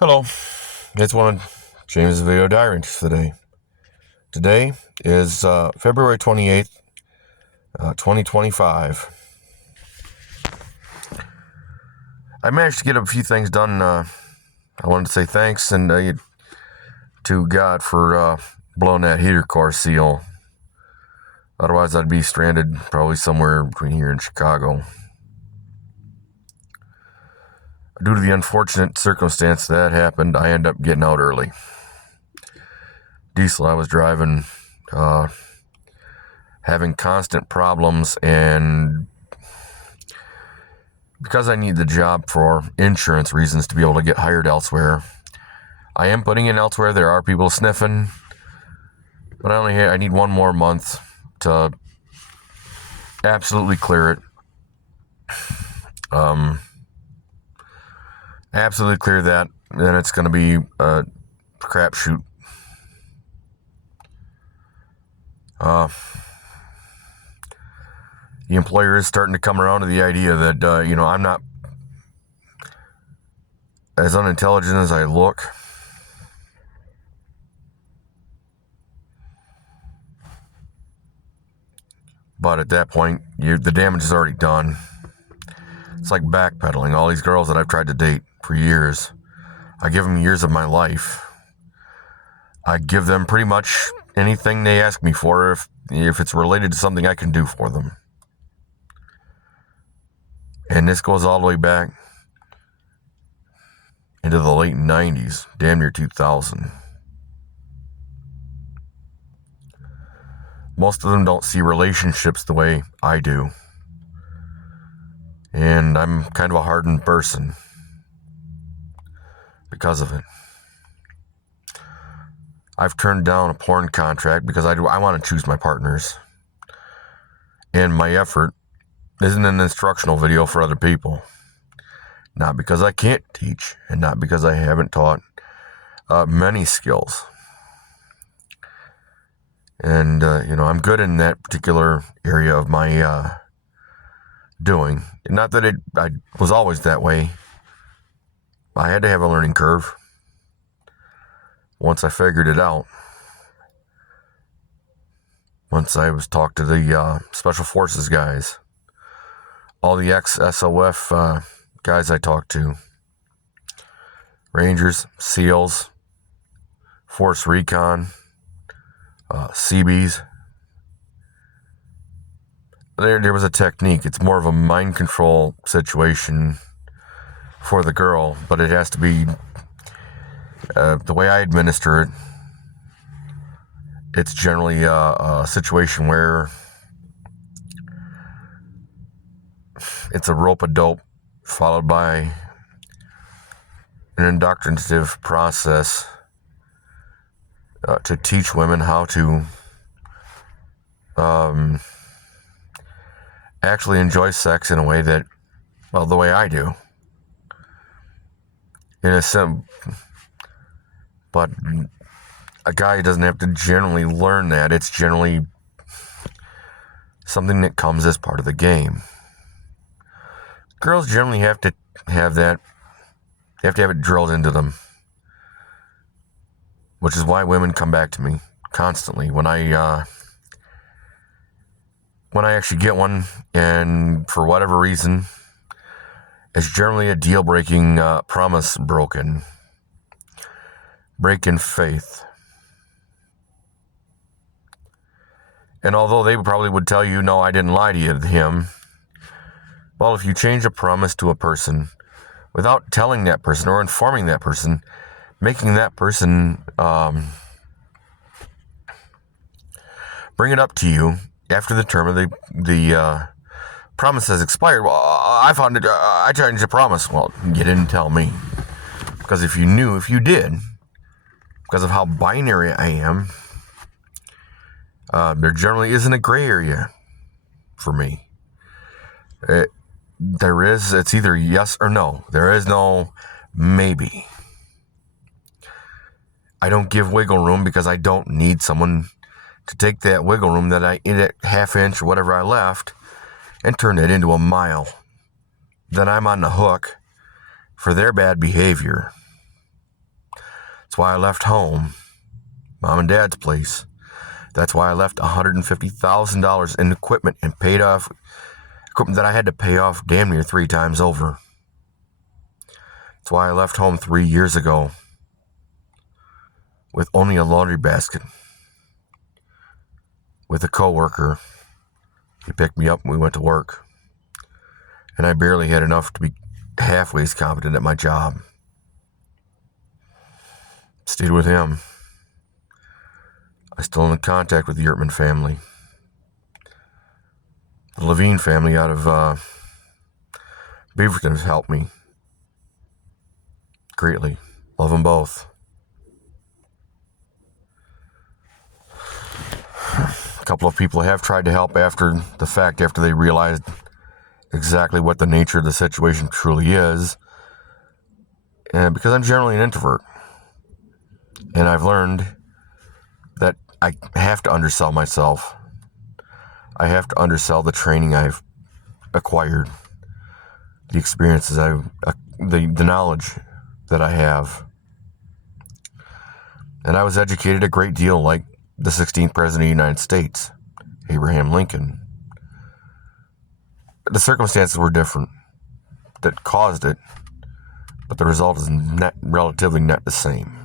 Hello, it's one of James' video diary entries today. Today is February 28th, 2025. I managed to get a few things done. I wanted to say thanks to God for blowing that heater core seal. Otherwise, I'd be stranded probably somewhere between here and Chicago. Due to the unfortunate circumstance that happened, I ended up getting out early. Diesel I was driving, having constant problems, and because I need the job for insurance reasons to be able to get hired elsewhere, I am putting in elsewhere. There are people sniffing, but I need one more month to absolutely clear it. Absolutely clear that, then it's going to be a crapshoot. The employer is starting to come around to the idea that, I'm not as unintelligent as I look. But at that point, the damage is already done. It's like backpedaling. All these girls that I've tried to date for years, I give them years of my life. I give them pretty much anything they ask me for if it's related to something I can do for them. And this goes all the way back into the late 90s, damn near 2000. Most of them don't see relationships the way I do. And I'm kind of a hardened person because of it. I've turned down a porn contract because I want to choose my partners. And my effort isn't an instructional video for other people. Not because I can't teach, and not because I haven't taught many skills. And, I'm good in that particular area of my doing. Not that I was always that way. I had to have a learning curve once I figured it out. Once I was talked to the Special Forces guys, all the ex-SOF guys I talked to, Rangers, SEALs, Force Recon, Seabees. There was a technique. It's more of a mind control situation for the girl, but it has to be the way I administer it. It's generally a situation where it's a rope-a-dope followed by an indoctrinative process to teach women how to actually enjoy sex in a way that, the way I do. But a guy doesn't have to generally learn that. It's generally something that comes as part of the game. Girls generally have to have that. They have to have it drilled into them. Which is why women come back to me constantly when I actually get one, and for whatever reason, it's generally a deal-breaking promise broken. Break in faith. And although they probably would tell you, no, I didn't lie to him. Well, if you change a promise to a person without telling that person or informing that person, making that person bring it up to you after the term of the promise has expired. Well, I changed the promise. Well, you didn't tell me. Because if you did, because of how binary I am, there generally isn't a gray area for me. It's either yes or no. There is no maybe. I don't give wiggle room because I don't need someone to take that wiggle room that half inch or whatever I left and turn it into a mile. Then I'm on the hook for their bad behavior. That's why I left home, mom and dad's place. That's why I left $150,000 in equipment and paid off equipment that I had to pay off damn near 3 times over. That's why I left home 3 years ago with only a laundry basket. With a coworker, he picked me up and we went to work. And I barely had enough to be halfway as competent at my job. Stayed with him. I'm still in contact with the Yurtman family. The Levine family out of Beaverton has helped me greatly. Love them both. A couple of people have tried to help after the fact, after they realized exactly what the nature of the situation truly is. And because I'm generally an introvert. And I've learned that I have to undersell myself. I have to undersell the training I've acquired, the experiences the knowledge that I have. And I was educated a great deal like the 16th President of the United States, Abraham Lincoln. The circumstances were different that caused it, but the result is relatively net the same.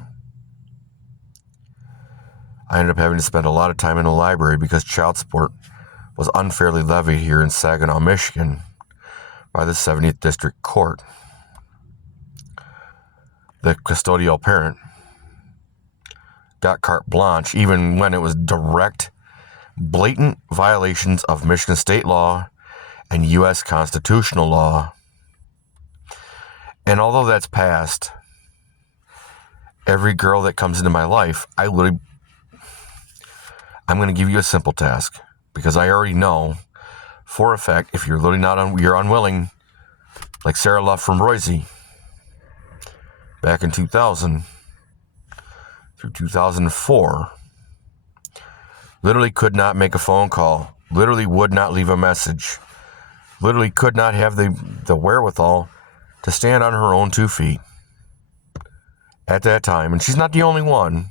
I ended up having to spend a lot of time in the library because child support was unfairly levied here in Saginaw, Michigan by the 70th District Court. The custodial parent got carte blanche even when it was direct, blatant violations of Michigan state law and U.S. constitutional law. And although that's passed, every girl that comes into my life, I'm going to give you a simple task, because I already know for a fact if you're literally you're unwilling, like Sarah Luff from Boise, back in 2000 through 2004, literally could not make a phone call, literally would not leave a message, literally could not have the wherewithal to stand on her own 2 feet at that time. And she's not the only one.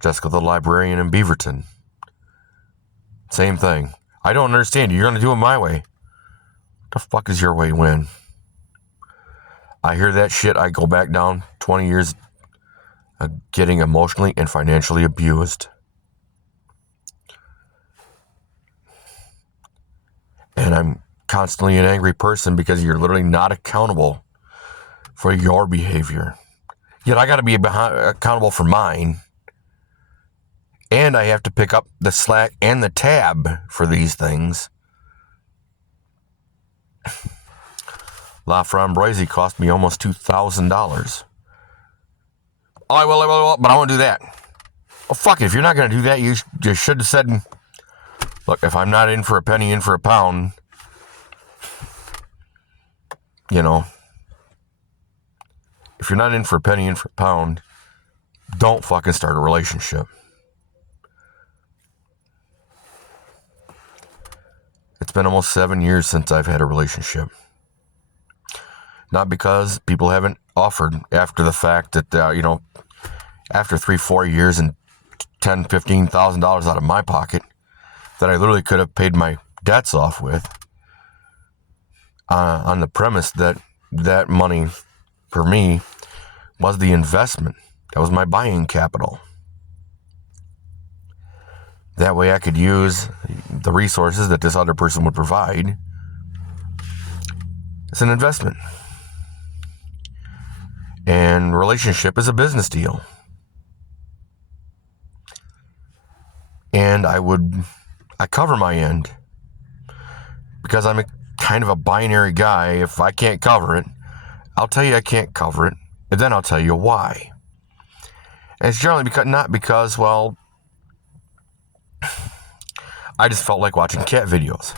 Jessica, the librarian in Beaverton, same thing. I don't understand. You're going to do it my way. What the fuck is your way win? I hear that shit. I go back down 20 years getting emotionally and financially abused. And I'm constantly an angry person because you're literally not accountable for your behavior. Yet I got to be accountable for mine. And I have to pick up the slack and the tab for these things. La Framboise cost me almost $2,000. Oh, well, but I won't do that. Well, fuck it. If you're not going to do that, you just should have said, look, if I'm not in for a penny, in for a pound, you know, if you're not in for a penny, in for a pound, don't fucking start a relationship. It's been almost 7 years since I've had a relationship. Not because people haven't offered after the fact that, after 3-4 years and $10,000-$15,000 out of my pocket that I literally could have paid my debts off with, on the premise that that money for me was the investment. That was my buying capital. That way I could use the resources that this other person would provide. It's an investment. And relationship is a business deal. And I cover my end. Because I'm kind of a binary guy. If I can't cover it, I'll tell you I can't cover it. And then I'll tell you why. And it's generally not because, well, I just felt like watching cat videos.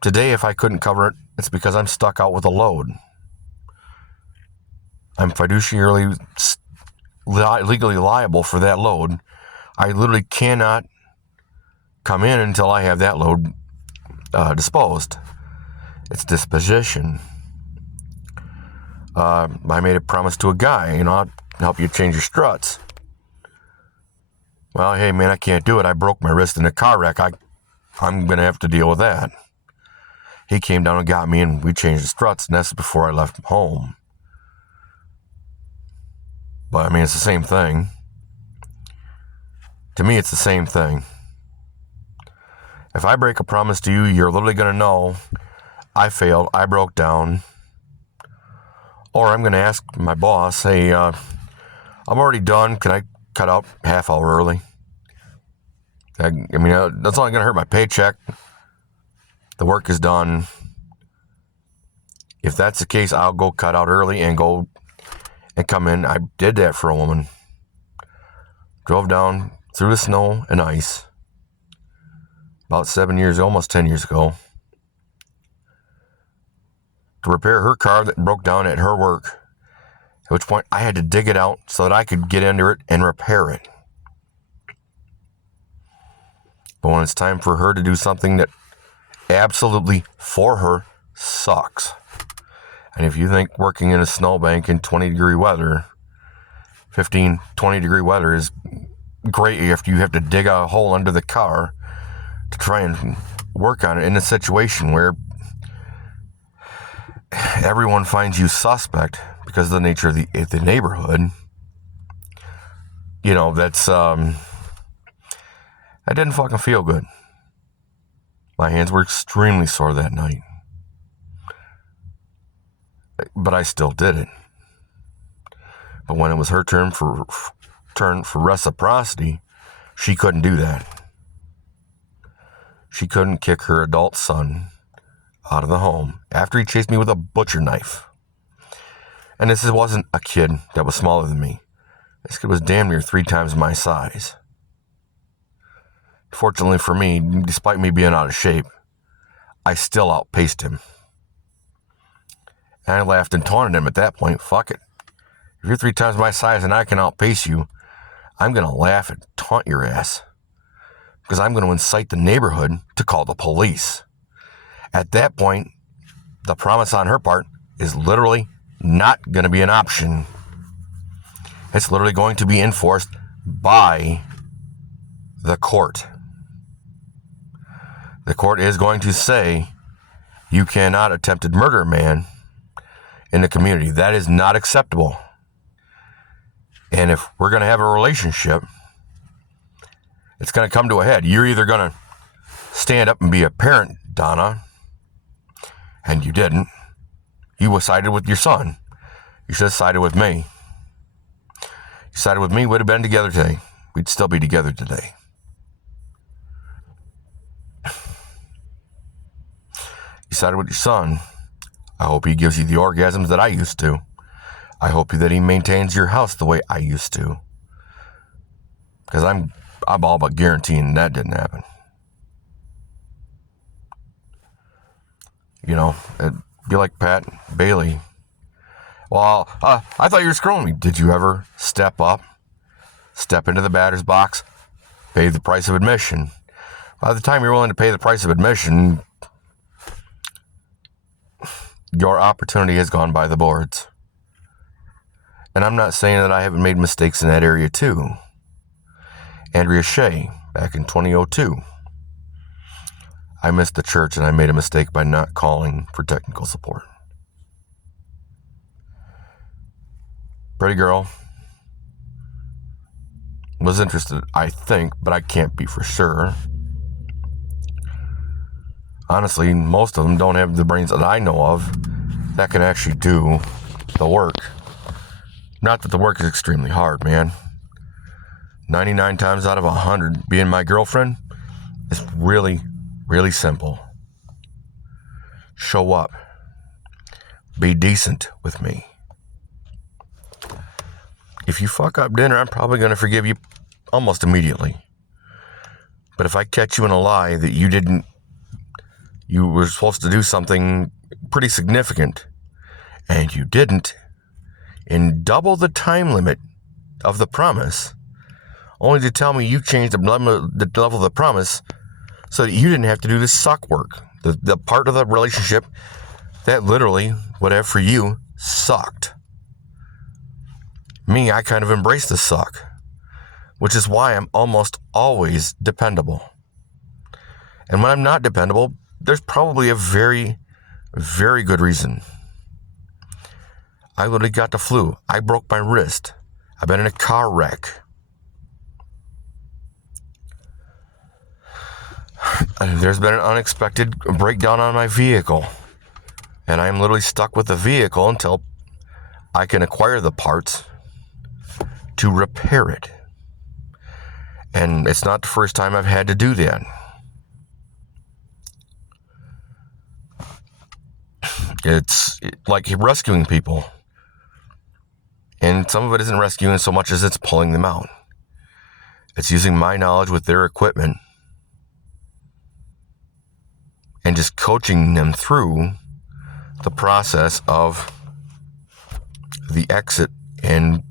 Today, if I couldn't cover it, it's because I'm stuck out with a load. I'm fiduciarily legally liable for that load. I literally cannot come in until I have that load disposed. It's disposition. I made a promise to a guy, I'll help you change your struts. Well, hey, man, I can't do it. I broke my wrist in a car wreck. I'm going to have to deal with that. He came down and got me, and we changed the struts, and that's before I left home. But, it's the same thing. To me, it's the same thing. If I break a promise to you, you're literally going to know I failed, I broke down. Or I'm going to ask my boss, hey, I'm already done. Can I cut out half hour early? That's only going to hurt my paycheck. The work is done. If that's the case, I'll go cut out early and go and come in. I did that for a woman. Drove down through the snow and ice about 7 years, almost 10 years ago, to repair her car that broke down at her work. At which point I had to dig it out so that I could get under it and repair it. But when it's time for her to do something that absolutely for her sucks. And if you think working in a snowbank in 20-degree weather, 15, 20-degree weather is great after you have to dig a hole under the car to try and work on it in a situation where everyone finds you suspect because of the nature of the neighborhood, that didn't fucking feel good. My hands were extremely sore that night. But I still did it. But when it was her turn for reciprocity, she couldn't do that. She couldn't kick her adult son out of the home after he chased me with a butcher knife. And this wasn't a kid that was smaller than me. This kid was damn near 3 times my size. Fortunately for me, despite me being out of shape, I still outpaced him. And I laughed and taunted him at that point. Fuck it. If you're 3 times my size and I can outpace you, I'm going to laugh and taunt your ass. Because I'm going to incite the neighborhood to call the police. At that point, the promise on her part is literally not going to be an option. It's literally going to be enforced by the court. The court is going to say, you cannot attempted murder a man in the community. That is not acceptable. And if we're going to have a relationship, it's going to come to a head. You're either going to stand up and be a parent, Donna, and you didn't. You sided with your son. You should have sided with me. You sided with me, we'd have been together today. We'd still be together today. You sided with your son. I hope he gives you the orgasms that I used to. I hope that he maintains your house the way I used to. Because I'm all but guaranteeing that didn't happen. It'd be like Pat Bailey. Well, I thought you were screwing me. Did you ever step up, step into the batter's box, pay the price of admission? By the time you're willing to pay the price of admission, your opportunity has gone by the boards. And I'm not saying that I haven't made mistakes in that area too. Andrea Shea, back in 2002. I missed the church and I made a mistake by not calling for technical support. Pretty girl was interested, I think, but I can't be for sure. Honestly, most of them don't have the brains that I know of that can actually do the work. Not that the work is extremely hard, man. 99 times out of 100, being my girlfriend is really, really simple. Show up. Be decent with me. If you fuck up dinner, I'm probably going to forgive you almost immediately. But if I catch you in a lie that you were supposed to do something pretty significant, and you didn't, in double the time limit of the promise, only to tell me you changed the level of the promise so that you didn't have to do this suck work, the part of the relationship that literally, whatever for you, sucked. Me, I kind of embrace the suck, which is why I'm almost always dependable. And when I'm not dependable, there's probably a very, very good reason. I literally got the flu. I broke my wrist. I've been in a car wreck. There's been an unexpected breakdown on my vehicle. And I'm literally stuck with the vehicle until I can acquire the parts to repair it. And it's not the first time I've had to do that. It's like rescuing people. And some of it isn't rescuing so much as it's pulling them out. It's using my knowledge with their equipment and just coaching them through the process of the exit and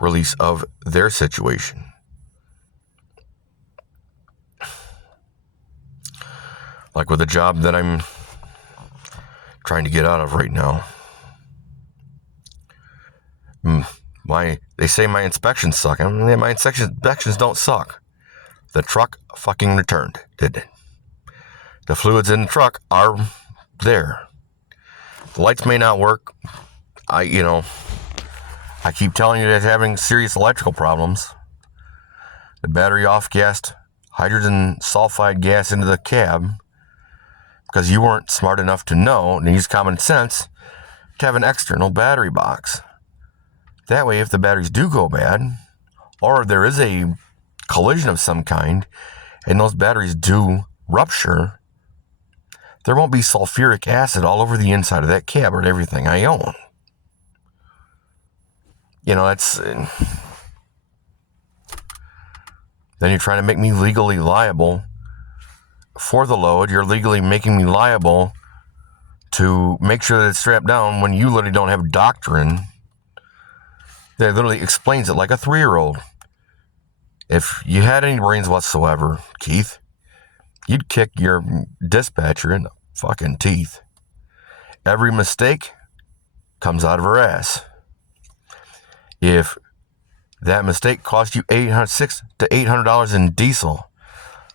release of their situation. Like with the job that I'm trying to get out of right now. They say my inspections suck. I mean, my inspections don't suck. The truck fucking returned, didn't it? The fluids in the truck are there. The lights may not work. I keep telling you that it's having serious electrical problems. The battery off-gassed hydrogen sulfide gas into the cab because you weren't smart enough to know and use common sense to have an external battery box. That way, if the batteries do go bad, or there is a collision of some kind, and those batteries do rupture, there won't be sulfuric acid all over the inside of that cab or everything I own. That's... Then you're trying to make me legally liable for the load. You're legally making me liable to make sure that it's strapped down when you literally don't have doctrine that literally explains it like a 3-year-old. If you had any brains whatsoever, Keith, you'd kick your dispatcher in the fucking teeth. Every mistake comes out of her ass. If that mistake cost you $600 to $800 in diesel,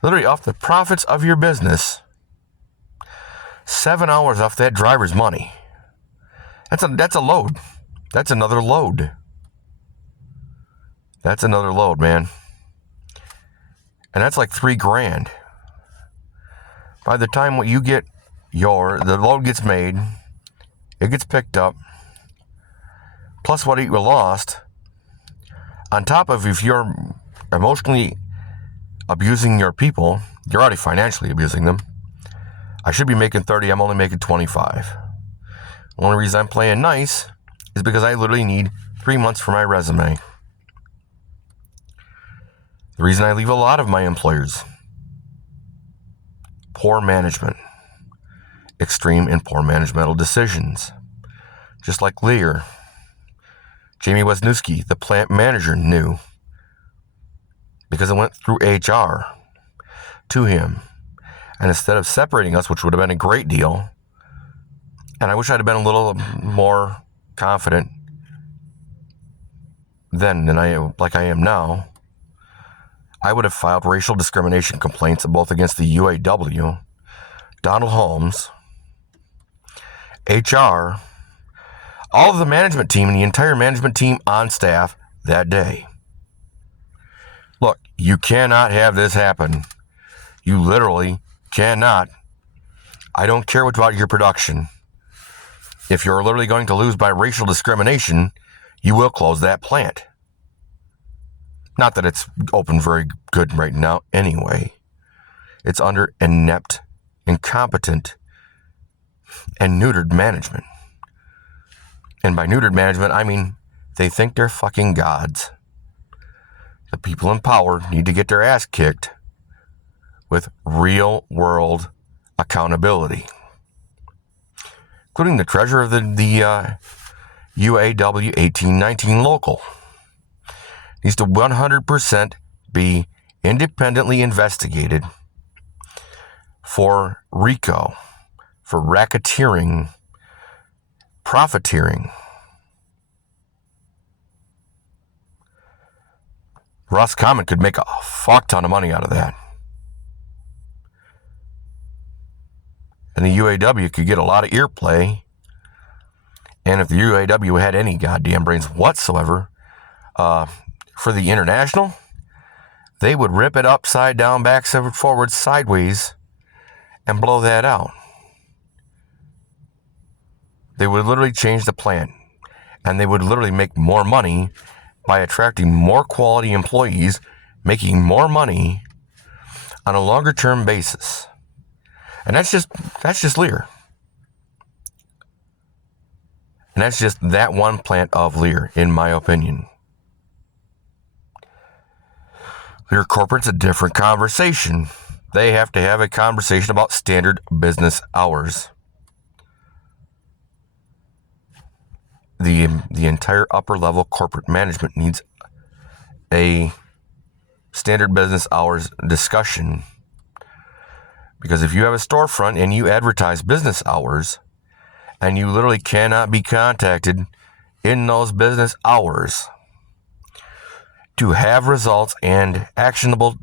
literally off the profits of your business, 7 hours off that driver's money. That's a load. That's another load. That's another load, man. And that's like $3,000. By the time what you get the load gets made, it gets picked up, plus what you lost, on top of if you're emotionally abusing your people, you're already financially abusing them. I should be making 30, I'm only making 25. The only reason I'm playing nice is because I literally need 3 months for my resume. The reason I leave a lot of my employers: poor management, extreme and poor managemental decisions. Just like Lear, Jamie Wisniewski, the plant manager, knew because it went through HR to him. And instead of separating us, which would have been a great deal, and I wish I'd have been a little more confident then than I am now, I would have filed racial discrimination complaints both against the UAW, Donald Holmes, HR, all of the management team and the entire management team on staff that day. Look, you cannot have this happen. You literally cannot. I don't care about your production. If you're literally going to lose by racial discrimination, you will close that plant. Not that it's open very good right now anyway. It's under inept, incompetent, and neutered management. And by neutered management, I mean they think they're fucking gods. The people in power need to get their ass kicked with real world accountability. Including the treasurer of the UAW 1819 local. Needs to 100% be independently investigated for RICO, for racketeering, profiteering. Roscommon could make a fuck ton of money out of that. And the UAW could get a lot of earplay. And if the UAW had any goddamn brains whatsoever, for the International, they would rip it upside down, backwards, forward, sideways, and blow that out. They would literally change the plan. And they would literally make more money by attracting more quality employees, making more money on a longer term basis. And that's just Lear. And that's just that one plant of Lear, in my opinion. Lear Corporate's a different conversation. They have to have a conversation about standard business hours. The entire upper level corporate management needs a standard business hours discussion. Because if you have a storefront and you advertise business hours, and you literally cannot be contacted in those business hours to have results and actionable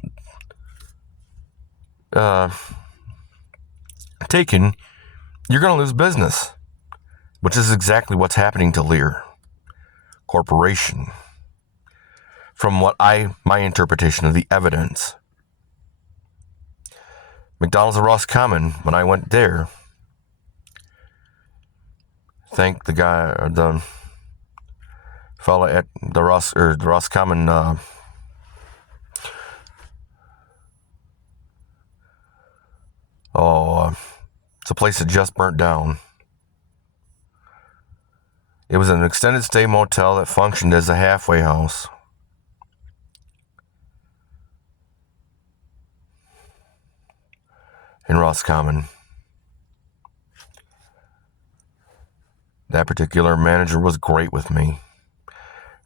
taken, you're going to lose business, which is exactly what's happening to Lear Corporation. From my interpretation of the evidence. McDonald's of Roscommon, when I went there, thank the fella at the Roscommon it's a place that just burnt down. It was an extended stay motel that functioned as a halfway house. In Roscommon. That particular manager was great with me.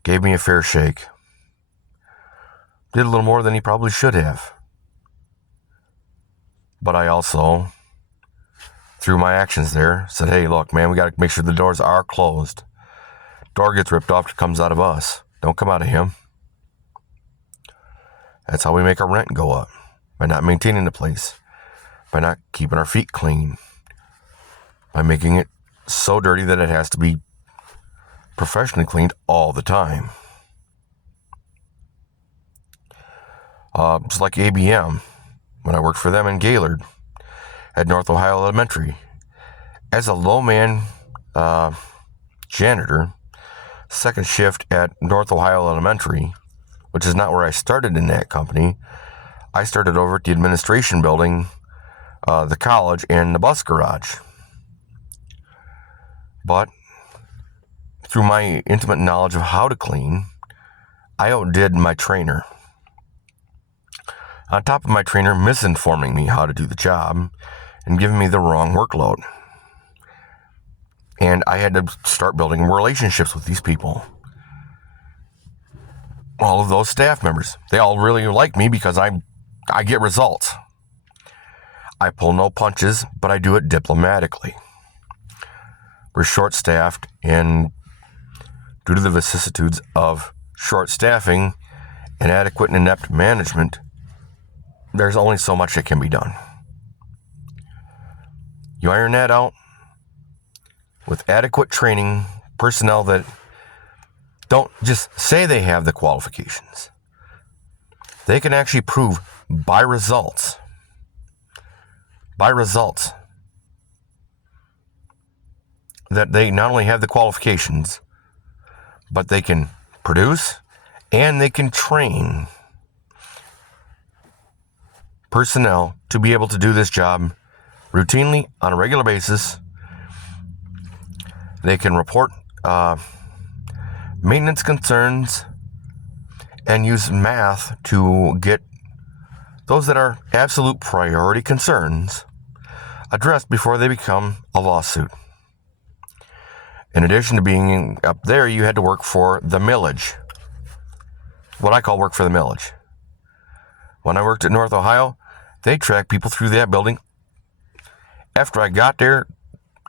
Gave me a fair shake. Did a little more than he probably should have. But I also, through my actions there, said, hey, look, man, we got to make sure the doors are closed. Door gets ripped off, it comes out of us. Don't come out of him. That's how we make our rent go up. By not maintaining the place. By not keeping our feet clean. By making it so dirty that it has to be professionally cleaned all the time. Just like ABM, when I worked for them in Gaylord at North Ohio Elementary. As a low-man janitor, second shift at North Ohio Elementary, which is not where I started in that company. I started over at the administration building, the college, and the bus garage. But through my intimate knowledge of how to clean, I outdid my trainer. On top of my trainer misinforming me how to do the job and giving me the wrong workload. And I had to start building relationships with these people. All of those staff members, they all really like me because I get results. I pull no punches, but I do it diplomatically. We're short-staffed, and due to the vicissitudes of short staffing and adequate and inept management, there's only so much that can be done. You iron that out with adequate training, personnel that don't just say they have the qualifications. They can actually prove by results. That they not only have the qualifications, but they can produce and they can train personnel to be able to do this job routinely on a regular basis. They can report maintenance concerns and use math to get those that are absolute priority concerns addressed before they become a lawsuit. In addition to being up there, you had to work for the millage. What I call work for the millage. When I worked at North Ohio, they tracked people through that building. After I got there,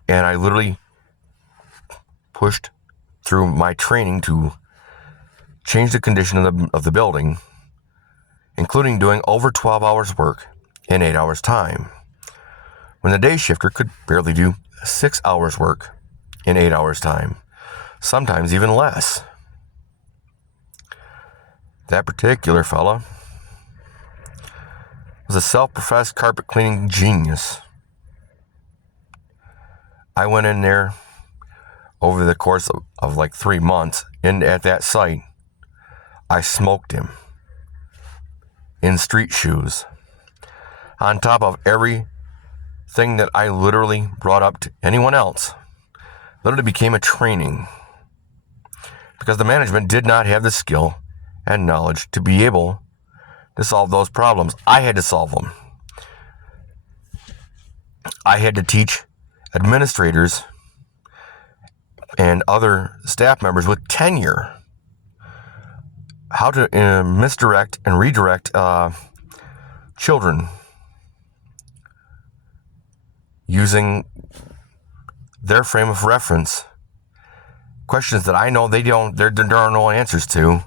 and I literally pushed through my training to change the condition of the building including doing over 12 hours work in 8 hours time, when the day shifter could barely do 6 hours work in 8 hours time, sometimes even less. That particular fella was a self-professed carpet cleaning genius. I went in there over the course of like 3 months at that site. I smoked him in street shoes, on top of everything that I literally brought up to anyone else. Literally became a training, because the management did not have the skill and knowledge to be able to solve those problems. I had to solve them. I had to teach administrators and other staff members with tenure how to misdirect and redirect children using their frame of reference. Questions that I know there are no answers to.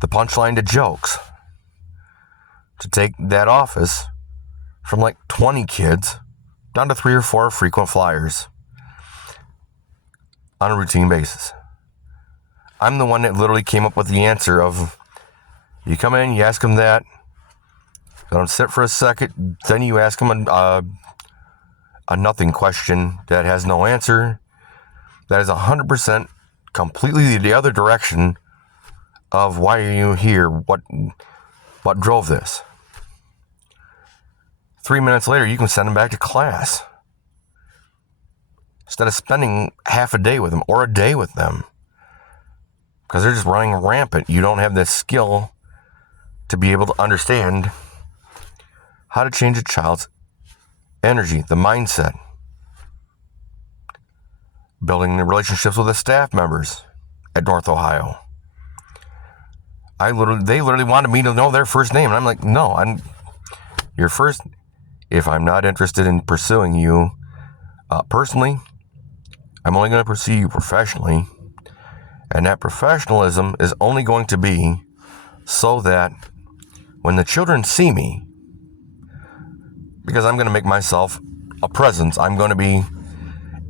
The punchline to jokes. To take that office from like 20 kids down to 3 or 4 frequent flyers on a routine basis. I'm the one that literally came up with the answer of, you come in, you ask them that, let them sit for a second, then you ask them a nothing question that has no answer, that is 100% completely the other direction of why are you here, what drove this. 3 minutes later, you can send them back to class, instead of spending half a day with them or a day with them, because they're just running rampant. You don't have the skill to be able to understand how to change a child's energy, the mindset, building the relationships with the staff members at North Ohio. They literally wanted me to know their first name, and I'm like, no, your first. If I'm not interested in pursuing you personally, I'm only going to pursue you professionally. And that professionalism is only going to be so that when the children see me, because I'm going to make myself a presence, I'm going to be,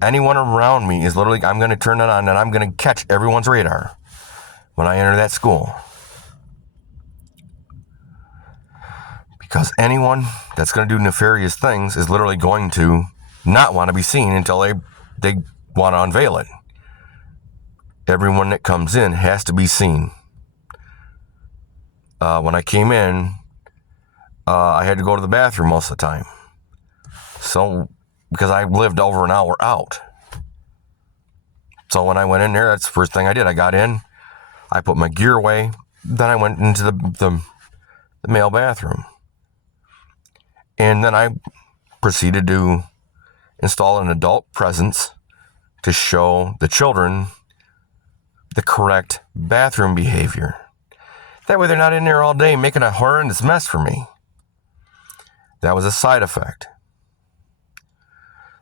anyone around me is literally, I'm going to turn it on and I'm going to catch everyone's radar when I enter that school. Because anyone that's going to do nefarious things is literally going to not want to be seen until they want to unveil it. Everyone that comes in has to be seen. When I came in, I had to go to the bathroom most of the time. So, because I lived over an hour out. So when I went in there, that's the first thing I did. I got in, I put my gear away, then I went into the male bathroom. And then I proceeded to install an adult presence to show the children the correct bathroom behavior. That way they're not in there all day making a horrendous mess for me. That was a side effect.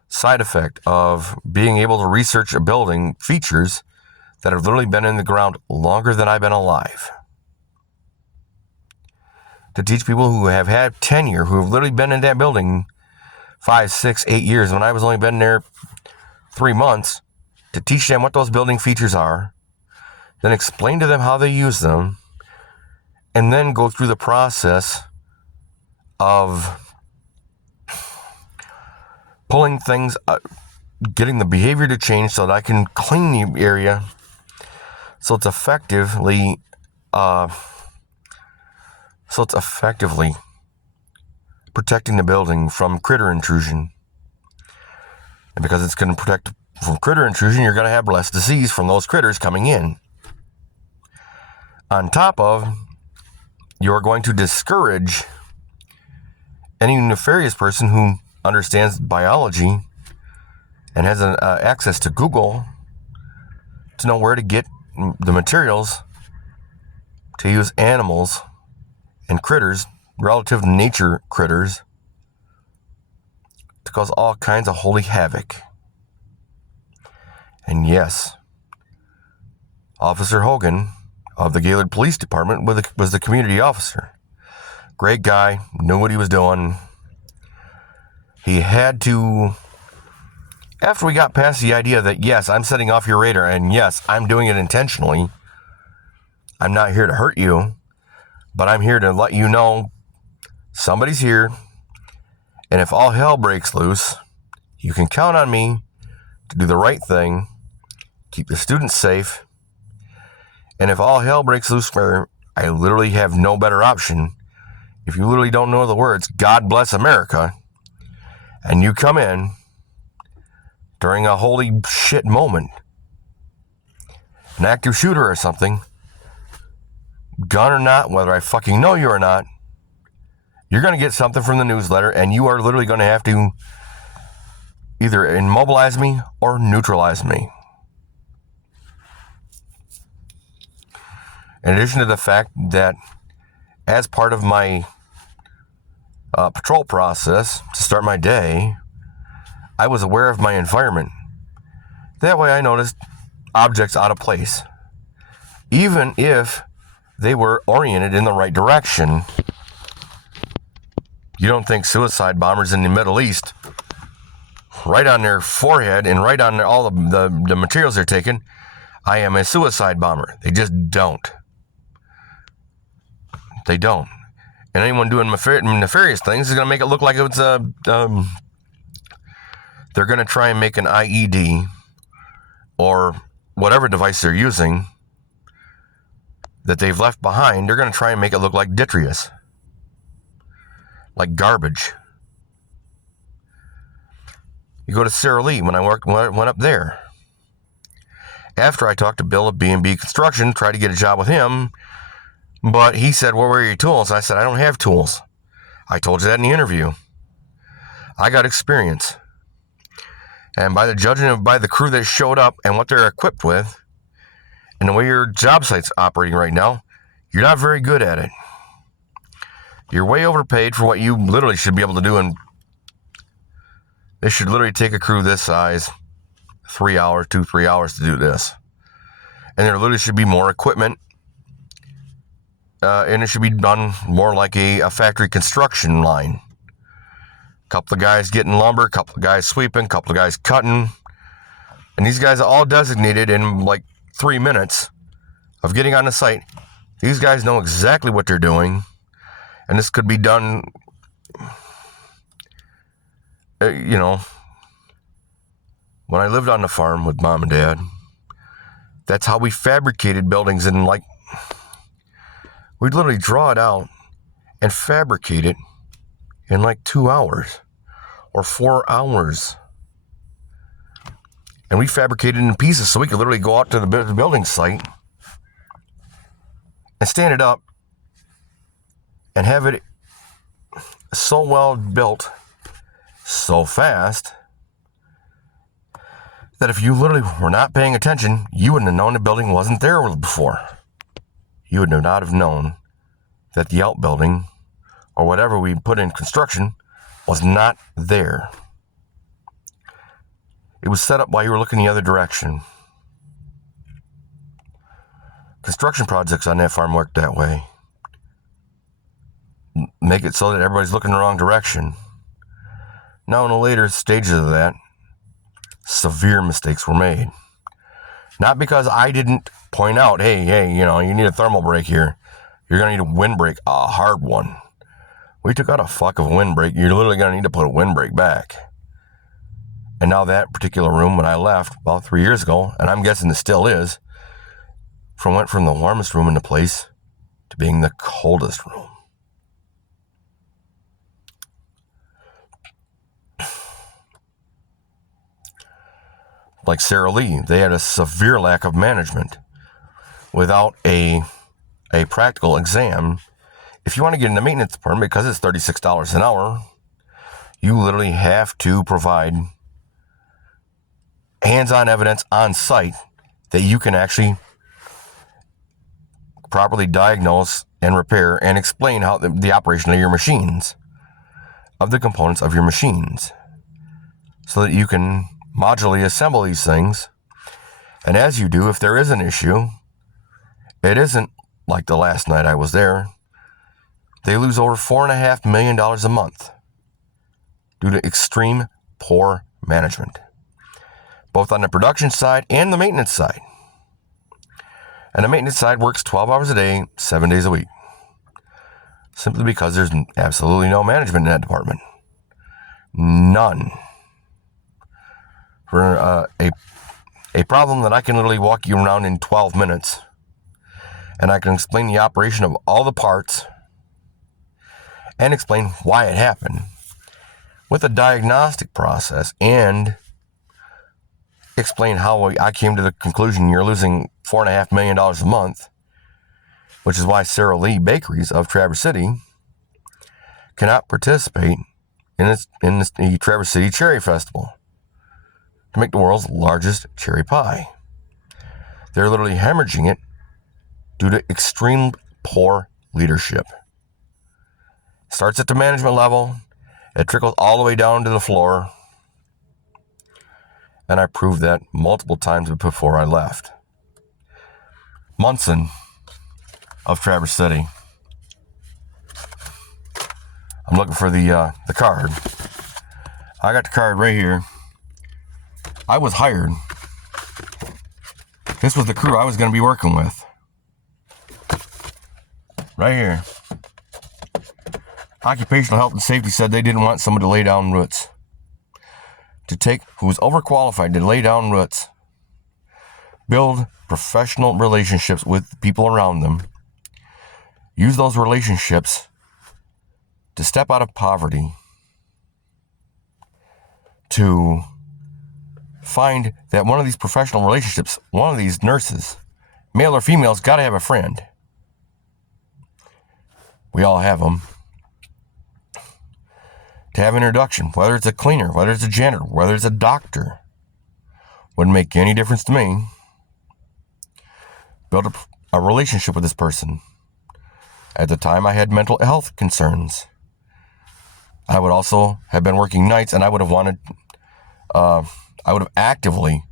Side effect of being able to research a building features that have literally been in the ground longer than I've been alive. To teach people who have had tenure, who have literally been in that building 5, 6, 8 years, when I was only been there 3 months, to teach them what those building features are, then explain to them how they use them, and then go through the process of pulling things, getting the behavior to change so that I can clean the area so it's effectively protecting the building from critter intrusion. And because it's going to protect from critter intrusion, you're going to have less disease from those critters coming in. On top of, you're going to discourage any nefarious person who understands biology and has access to Google to know where to get the materials to use animals and critters, relative nature critters, to cause all kinds of holy havoc. And yes, Officer Hogan of the Gaylord Police Department was the community officer. Great guy, knew what he was doing. He had to, after we got past the idea that, yes, I'm setting off your radar, and yes, I'm doing it intentionally. I'm not here to hurt you, but I'm here to let you know somebody's here, and if all hell breaks loose, you can count on me to do the right thing, keep the students safe, and if all hell breaks loose where I literally have no better option, if you literally don't know the words, God bless America, and you come in during a holy shit moment, an active shooter or something, gun or not, whether I fucking know you or not, you're going to get something from the newsletter, and you are literally going to have to either immobilize me or neutralize me. In addition to the fact that as part of my patrol process to start my day, I was aware of my environment. That way I noticed objects out of place, even if they were oriented in the right direction. You don't think suicide bombers in the Middle East, right on their forehead and right on all the materials they're taking, I am a suicide bomber. They just don't. They don't. And anyone doing nefarious things is going to make it look like it's they're going to try and make an IED or whatever device they're using that they've left behind. They're going to try and make it look like detritus, like garbage. You go to Sarah Lee when I went up there. After I talked to Bill of B&B Construction, tried to get a job with him, but he said, "Well, where are your tools?" I said, "I don't have tools. I told you that in the interview. I got experience. And by the judging by the crew that showed up and what they're equipped with, and the way your job site's operating right now, you're not very good at it. You're way overpaid for what you literally should be able to do, and they should literally take a crew this size, 3 hours to do this. And there literally should be more equipment, and it should be done more like a factory construction line. A couple of guys getting lumber, a couple of guys sweeping, a couple of guys cutting. And these guys are all designated in like 3 minutes of getting on the site. These guys know exactly what they're doing. And this could be done, when I lived on the farm with Mom and Dad, that's how we fabricated buildings. And we'd literally draw it out and fabricate it in like 2 hours or 4 hours. And we fabricated in pieces so we could literally go out to the building site and stand it up and have it so well built, so fast, that if you literally were not paying attention, you wouldn't have known the building wasn't there before. You would not have known that the outbuilding or whatever we put in construction was not there. It was set up while you were looking the other direction. Construction projects on that farm work that way. Make it so that everybody's looking the wrong direction. Now, in the later stages of that, severe mistakes were made. Not because I didn't point out, hey, you need a thermal brake here. You're going to need a windbreak, a hard one. We took out a fuck of a windbreak. You're literally going to need to put a windbreak back. And now that particular room, when I left about 3 years ago, and I'm guessing it still is, went from the warmest room in the place to being the coldest room. Like Sarah Lee, they had a severe lack of management. Without a practical exam, if you want to get in the maintenance department, because it's $36 an hour, you literally have to provide hands-on evidence on site that you can actually properly diagnose and repair and explain how the operation of your machines, of the components of your machines, so that you can modularly assemble these things. And as you do, if there is an issue It isn't like the last night I was there. They lose over $4.5 million a month due to extreme poor management, both on the production side and the maintenance side. And the maintenance side works 12 hours a day, 7 days a week, simply because there's absolutely no management in that department. None. For a problem that I can literally walk you around in 12 minutes, and I can explain the operation of all the parts and explain why it happened with a diagnostic process, and explain how I came to the conclusion you're losing $4.5 million a month, which is why Sara Lee Bakeries of Traverse City cannot participate in the Traverse City Cherry Festival to make the world's largest cherry pie. They're literally hemorrhaging it due to extreme poor leadership. It starts at the management level, it trickles all the way down to the floor, and I proved that multiple times before I left. Munson of Traverse City. I'm looking for the card. I got the card right here. I was hired. This was the crew I was going to be working with. Right here. Occupational Health and Safety said they didn't want someone to lay down roots. Who was overqualified to lay down roots. Build professional relationships with the people around them. Use those relationships to step out of poverty. To find that one of these professional relationships, one of these nurses, male or female, has got to have a friend. We all have them. To have an introduction, whether it's a cleaner, whether it's a janitor, whether it's a doctor, wouldn't make any difference to me. Build a relationship with this person. At the time, I had mental health concerns. I would also have been working nights, and I would have actively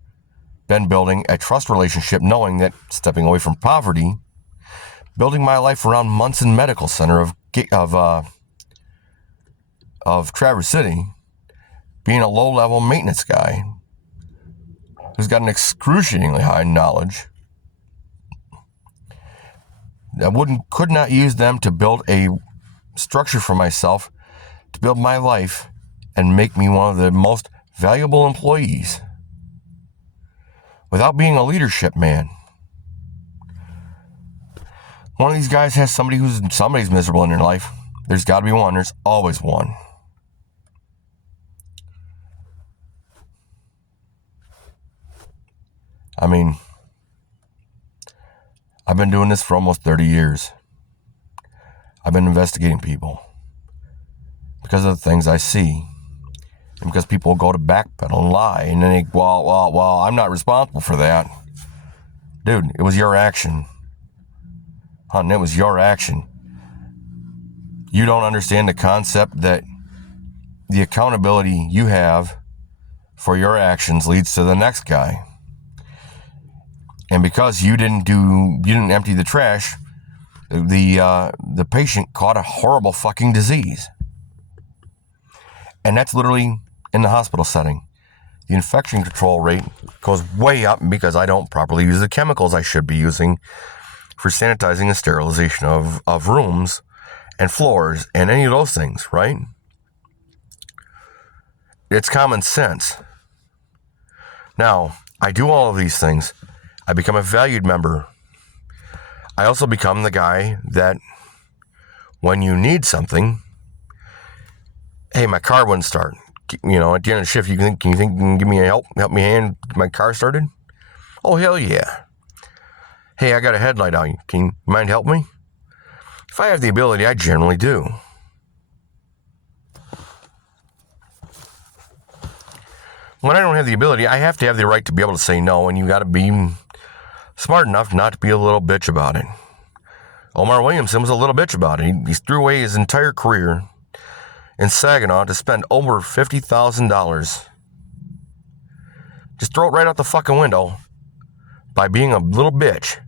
been building a trust relationship, knowing that stepping away from poverty, building my life around Munson Medical Center of Traverse City, being a low-level maintenance guy who's got an excruciatingly high knowledge, I could not use them to build a structure for myself, to build my life and make me one of the most valuable employees without being a leadership man. One of these guys has somebody's miserable in their life. There's got to be one. There's always one. I mean, I've been doing this for almost 30 years. I've been investigating people because of the things I see. And because people go to backpedal and lie. And then they, well, I'm not responsible for that. Dude, it was your action. Hun, it was your action. You don't understand the concept that the accountability you have for your actions leads to the next guy. And because you didn't empty the trash, the patient caught a horrible fucking disease. And that's literally in the hospital setting. The infection control rate goes way up because I don't properly use the chemicals I should be using for sanitizing and sterilization of rooms and floors and any of those things, right? It's common sense. Now, I do all of these things. I become a valued member. I also become the guy that when you need something, hey, my car wouldn't start. At the end of the shift, can you think you can give me a help me get my car started? Oh, hell yeah. Hey, I got a headlight on. Can you mind help me? If I have the ability, I generally do. When I don't have the ability, I have to have the right to be able to say no, and you got to be smart enough not to be a little bitch about it. Omar Williamson was a little bitch about it. He threw away his entire career in Saginaw to spend over $50,000. Just throw it right out the fucking window by being a little bitch.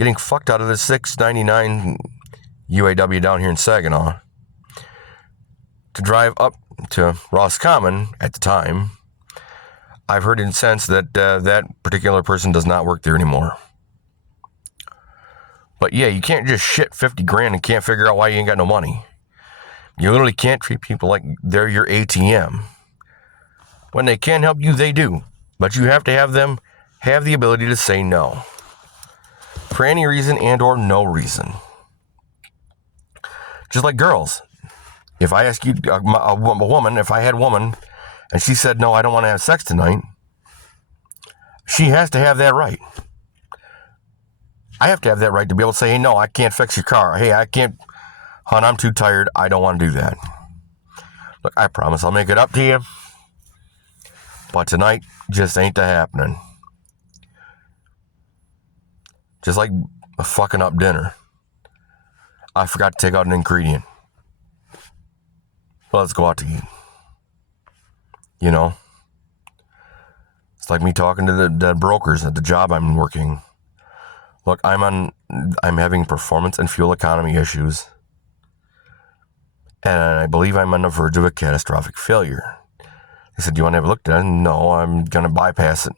getting fucked out of the $6.99 UAW down here in Saginaw to drive up to Roscommon at the time. I've heard in sense that that particular person does not work there anymore. But yeah, you can't just shit 50 grand and can't figure out why you ain't got no money. You literally can't treat people like they're your ATM. When they can help you, they do. But you have to have them have the ability to say no. For any reason and or no reason. Just like girls. If I ask you, a woman, if I had a woman, and she said, no, I don't want to have sex tonight, she has to have that right. I have to have that right to be able to say, hey, no, I can't fix your car. Hey, I can't, hon, I'm too tired. I don't want to do that. Look, I promise I'll make it up to you. But tonight just ain't happening. Just like a fucking up dinner. I forgot to take out an ingredient. Well, let's go out to eat. You know? It's like me talking to the brokers at the job I'm working. Look, I'm having performance and fuel economy issues. And I believe I'm on the verge of a catastrophic failure. They said, do you want to have a look at it? No, I'm going to bypass it.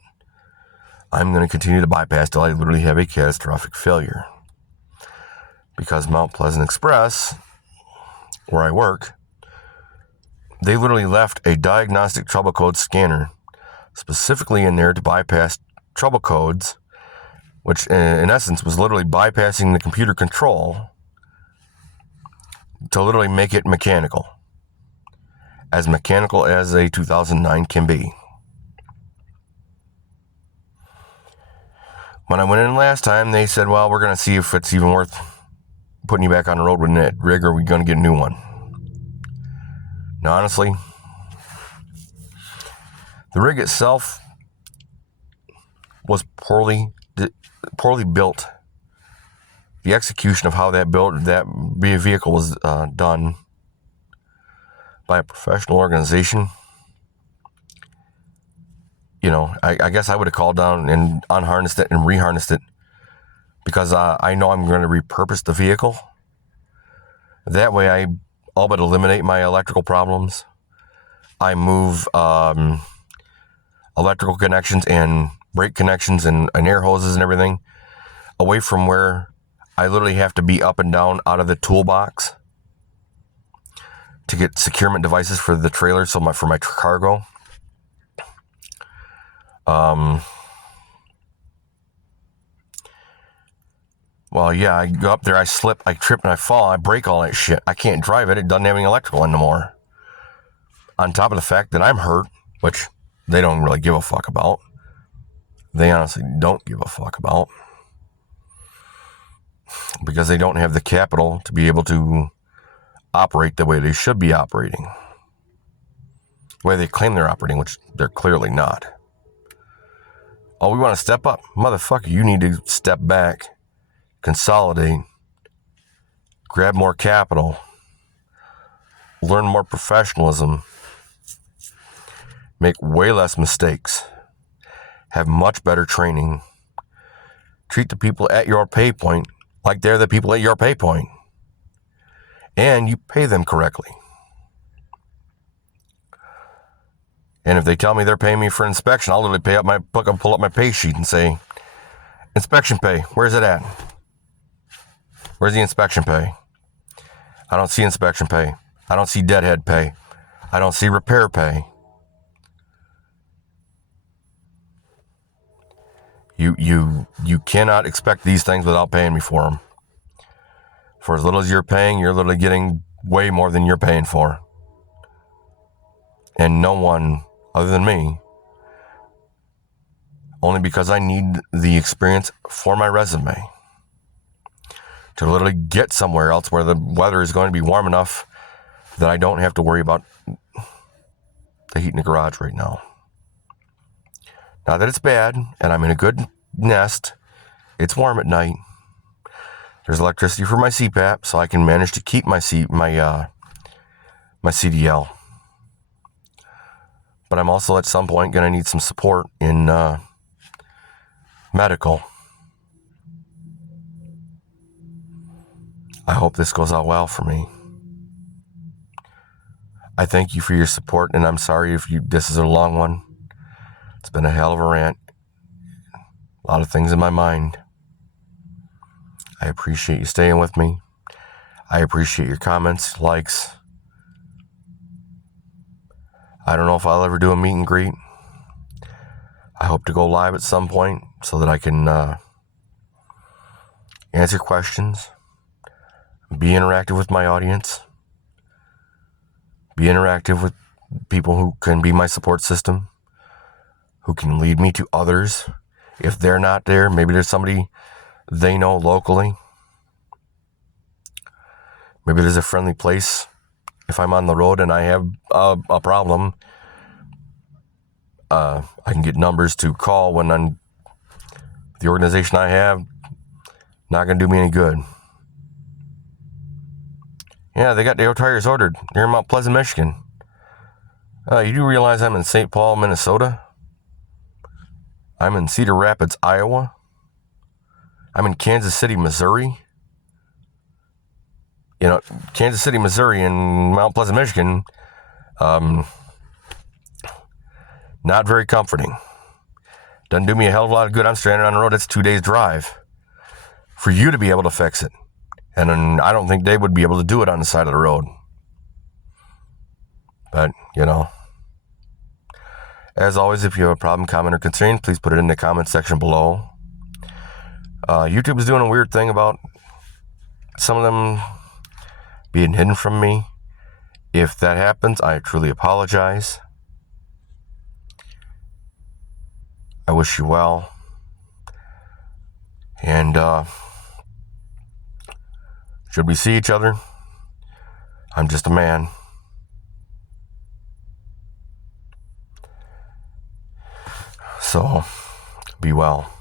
I'm going to continue to bypass till I literally have a catastrophic failure. Because Mount Pleasant Express, where I work, they literally left a diagnostic trouble code scanner specifically in there to bypass trouble codes, which in essence was literally bypassing the computer control to literally make it mechanical. As mechanical as a 2009 can be. When I went in last time, they said, well, we're going to see if it's even worth putting you back on the road with that rig, or are we going to get a new one? Now, honestly, the rig itself was poorly built. The execution of how that vehicle was done by a professional organization, you know, I guess I would have called down and unharnessed it and reharnessed it, because I know I'm going to repurpose the vehicle. That way I all but eliminate my electrical problems. I move electrical connections and brake connections and air hoses and everything away from where I literally have to be up and down out of the toolbox to get securement devices for the trailer, for my cargo. Well, yeah, I go up there, I slip, I trip, and I fall, I break all that shit. I can't drive it. It doesn't have any electrical anymore. On top of the fact that I'm hurt, which they don't really give a fuck about. They honestly don't give a fuck about. Because they don't have the capital to be able to operate the way they should be operating. The way they claim they're operating, which they're clearly not. Oh, we want to step up. Motherfucker, you need to step back, consolidate, grab more capital, learn more professionalism, make way less mistakes, have much better training, treat the people at your pay point like they're the people at your pay point, and you pay them correctly. And if they tell me they're paying me for inspection, I'll literally pull up my pay sheet and say, inspection pay, where's it at? Where's the inspection pay? I don't see inspection pay. I don't see deadhead pay. I don't see repair pay. You cannot expect these things without paying me for them. For as little as you're paying, you're literally getting way more than you're paying for. And no one other than me, only because I need the experience for my resume to literally get somewhere else where the weather is going to be warm enough that I don't have to worry about the heat in the garage right now. Not that it's bad, and I'm in a good nest. It's warm at night. There's electricity for my CPAP, so I can manage to keep my CDL. But I'm also at some point going to need some support in medical. I hope this goes out well for me. I thank you for your support, and I'm sorry if this is a long one. It's been a hell of a rant. A lot of things in my mind. I appreciate you staying with me. I appreciate your comments, likes. I don't know if I'll ever do a meet and greet. I hope to go live at some point so that I can answer questions, be interactive with my audience, be interactive with people who can be my support system, who can lead me to others. If they're not there, maybe there's somebody they know locally. Maybe there's a friendly place. If I'm on the road and I have a problem, I can get numbers to call when the organization I have not going to do me any good. Yeah, they got Dale tires ordered. They're in Mount Pleasant, Michigan. You do realize I'm in St. Paul, Minnesota? I'm in Cedar Rapids, Iowa. I'm in Kansas City, Missouri. Kansas City, Missouri and Mount Pleasant, Michigan, not very comforting. Doesn't do me a hell of a lot of good. I'm stranded on the road. It's 2 days drive for you to be able to fix it. And I don't think they would be able to do it on the side of the road. But, as always, if you have a problem, comment, or concern, please put it in the comment section below. YouTube is doing a weird thing about some of them being hidden from me. If that happens, I truly apologize. I wish you well. And should we see each other, I'm just a man. So, be well.